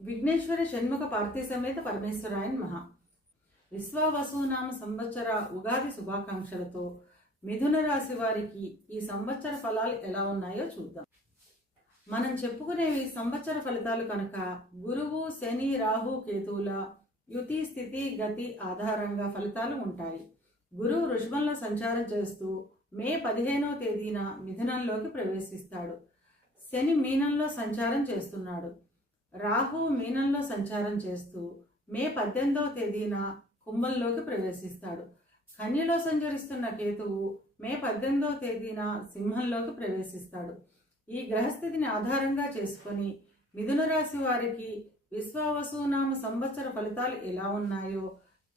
విఘ్నేశ్వర షణ్ముఖ పార్థి సమేత పరమేశ్వరాయ నమః. విశ్వావసునామ సంవత్సర ఉగాది శుభాకాంక్షలతో మిథున రాశి వారికి ఈ సంవత్సర ఫలాలు ఎలా ఉన్నాయో చూద్దాం. మనం చెప్పుకునేవి సంవత్సర ఫలితాలు కనుక గురువు, శని, రాహు, కేతువుల యుతి, స్థితి, గతి ఆధారంగా ఫలితాలు ఉంటాయి. గురువు వృషభంలో సంచారం చేస్తూ మే 15వ తేదీన మిథునంలోకి ప్రవేశిస్తాడు. శని మీనంలో సంచారం చేస్తున్నాడు. రాహు మీనంలో సంచారం చేస్తూ మే 18వ తేదీన కుంభంలోకి ప్రవేశిస్తాడు. కన్యలో సంచరిస్తున్న కేతువు మే 18వ తేదీన సింహంలోకి ప్రవేశిస్తాడు. ఈ గ్రహస్థితిని ఆధారంగా చేసుకొని మిథున రాశి వారికి విశ్వావసునామ సంవత్సర ఫలితాలు ఎలా ఉన్నాయో,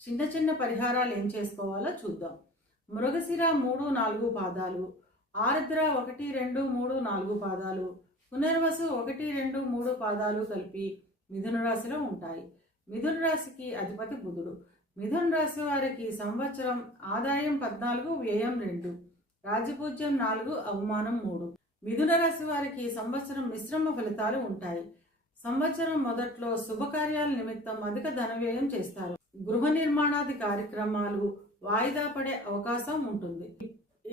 చిన్న చిన్న పరిహారాలు ఏం చేసుకోవాలో చూద్దాం. మృగశిర 3, 4 పాదాలు, ఆర్ద్ర 1, 2, 3, 4 పాదాలు, పునర్వసు 1, 2, 3 పాదాలు కలిపి మిథున రాశిలో ఉంటాయి. మిథున రాశికి అధిపతి బుధుడు. మిథున రాశి వారికి సంవత్సరం ఆదాయం 14, వ్యయం 2, రాజపూజ్యం 4, అవమానం 3. మిథున రాశి వారికి సంవత్సరం మిశ్రమ ఫలితాలు ఉంటాయి. సంవత్సరం మొదట్లో శుభకార్యాల నిమిత్తం అధిక ధన వ్యయం చేస్తారు. గృహ నిర్మాణాది కార్యక్రమాలు వాయిదా పడే అవకాశం ఉంటుంది.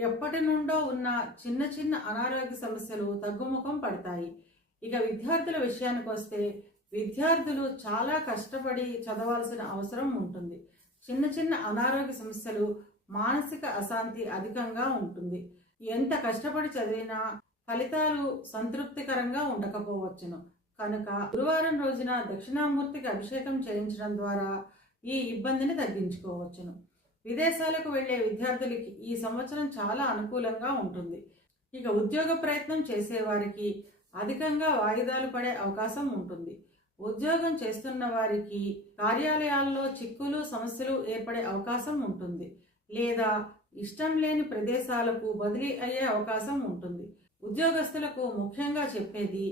ఎప్పటి నుండో ఉన్న చిన్న చిన్న అనారోగ్య సమస్యలు తగ్గుముఖం పడతాయి. ఇక విద్యార్థుల విషయానికి వస్తే విద్యార్థులు చాలా కష్టపడి చదవాల్సిన అవసరం ఉంటుంది. చిన్న చిన్న అనారోగ్య సమస్యలు, మానసిక అశాంతి అధికంగా ఉంటుంది. ఎంత కష్టపడి చదివినా ఫలితాలు సంతృప్తికరంగా ఉండకపోవచ్చును. కనుక గురువారం రోజున దక్షిణామూర్తికి అభిషేకం చేయించడం ద్వారా ఈ ఇబ్బందిని తగ్గించుకోవచ్చును. విదేశాలకు వెళ్లే విద్యార్థులకి ఈ సంవత్సరం చాలా అనుకూలంగా ఉంటుంది. ఇక ఉద్యోగ ప్రయత్నం చేసేవారికి అధికంగా వాయిదాలు పడే అవకాశం ఉంటుంది. ఉద్యోగం చేస్తున్న వారికి కార్యాలయాల్లో చిక్కులు, సమస్యలు ఏర్పడే అవకాశం ఉంటుంది. లేదా ఇష్టం లేని ప్రదేశాలకు బదిలీ అయ్యే అవకాశం ఉంటుంది. ఉద్యోగస్తులకు ముఖ్యంగా చెప్పేది,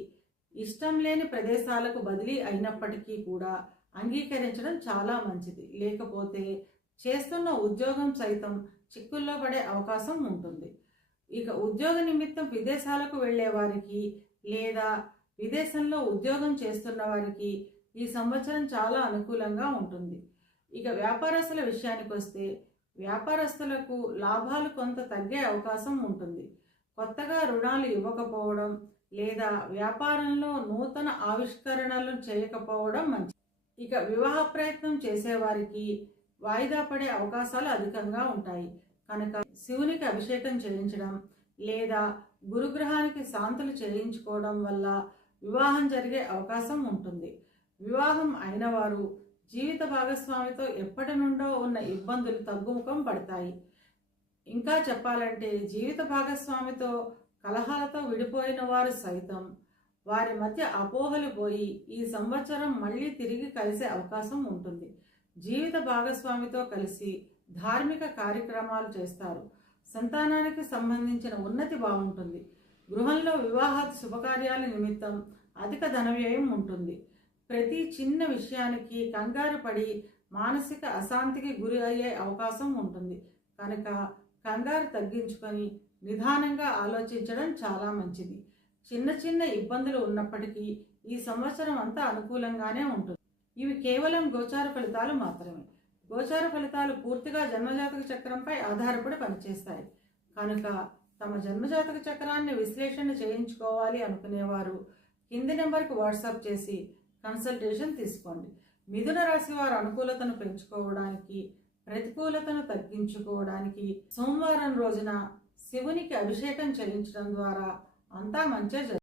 ఇష్టం లేని ప్రదేశాలకు బదిలీ అయినప్పటికీ కూడా అంగీకరించడం చాలా మంచిది. లేకపోతే చేస్తున్న ఉద్యోగం సైతం చిక్కుల్లో పడే అవకాశం ఉంటుంది. ఇక ఉద్యోగ నిమిత్తం విదేశాలకు వెళ్లే వారికి లేదా విదేశంలో ఉద్యోగం చేస్తున్న వారికి ఈ సంవత్సరం చాలా అనుకూలంగా ఉంటుంది. ఇక వ్యాపారస్తుల విషయానికి వస్తే వ్యాపారస్తులకు లాభాలు కొంత తగ్గే అవకాశం ఉంటుంది. కొత్తగా రుణాలు ఇవ్వకపోవడం లేదా వ్యాపారంలో నూతన ఆవిష్కరణలు చేయకపోవడం మంచిది. ఇక వివాహ ప్రయత్నం చేసేవారికి వాయిదా పడే అవకాశాలు అధికంగా ఉంటాయి. కనుక శివునికి అభిషేకం చేయించడం లేదా గురుగ్రహానికి శాంతులు చేయించుకోవడం వల్ల వివాహం జరిగే అవకాశం ఉంటుంది. వివాహం అయిన వారు జీవిత భాగస్వామితో ఎప్పటి నుండో ఉన్న ఇబ్బందులు తగ్గుముఖం పడతాయి. ఇంకా చెప్పాలంటే జీవిత భాగస్వామితో కలహాలతో విడిపోయిన వారు సైతం వారి మధ్య అపోహలు పోయి ఈ సంవత్సరం మళ్ళీ తిరిగి కలిసే అవకాశం ఉంటుంది. జీవిత భాగస్వామితో కలిసి ధార్మిక కార్యక్రమాలు చేస్తారు. సంతానానికి సంబంధించిన ఉన్నతి బాగుంటుంది. గృహంలో వివాహాది శుభకార్యాల నిమిత్తం అధిక ధన వ్యయం ఉంటుంది. ప్రతి చిన్న విషయానికి కంగారు పడి మానసిక అశాంతికి గురి అయ్యే అవకాశం ఉంటుంది. కనుక కంగారు తగ్గించుకొని నిదానంగా ఆలోచించడం చాలా మంచిది. చిన్న చిన్న ఇబ్బందులు ఉన్నప్పటికీ ఈ సంవత్సరం అంతా అనుకూలంగానే ఉంటుంది. ఇవి కేవలం గోచార ఫలితాలు మాత్రమే. గోచార ఫలితాలు పూర్తిగా జన్మజాతక చక్రంపై ఆధారపడి పనిచేస్తాయి. కనుక తమ జన్మజాతక చక్రాన్ని విశ్లేషణ చేయించుకోవాలి అనుకునేవారు కింది నెంబర్కి వాట్సాప్ చేసి కన్సల్టేషన్ తీసుకోండి. మిథున రాశి వారు అనుకూలతను పెంచుకోవడానికి, ప్రతికూలతను తగ్గించుకోవడానికి సోమవారం రోజున శివునికి అభిషేకం చేయించడం ద్వారా అంతా మంచి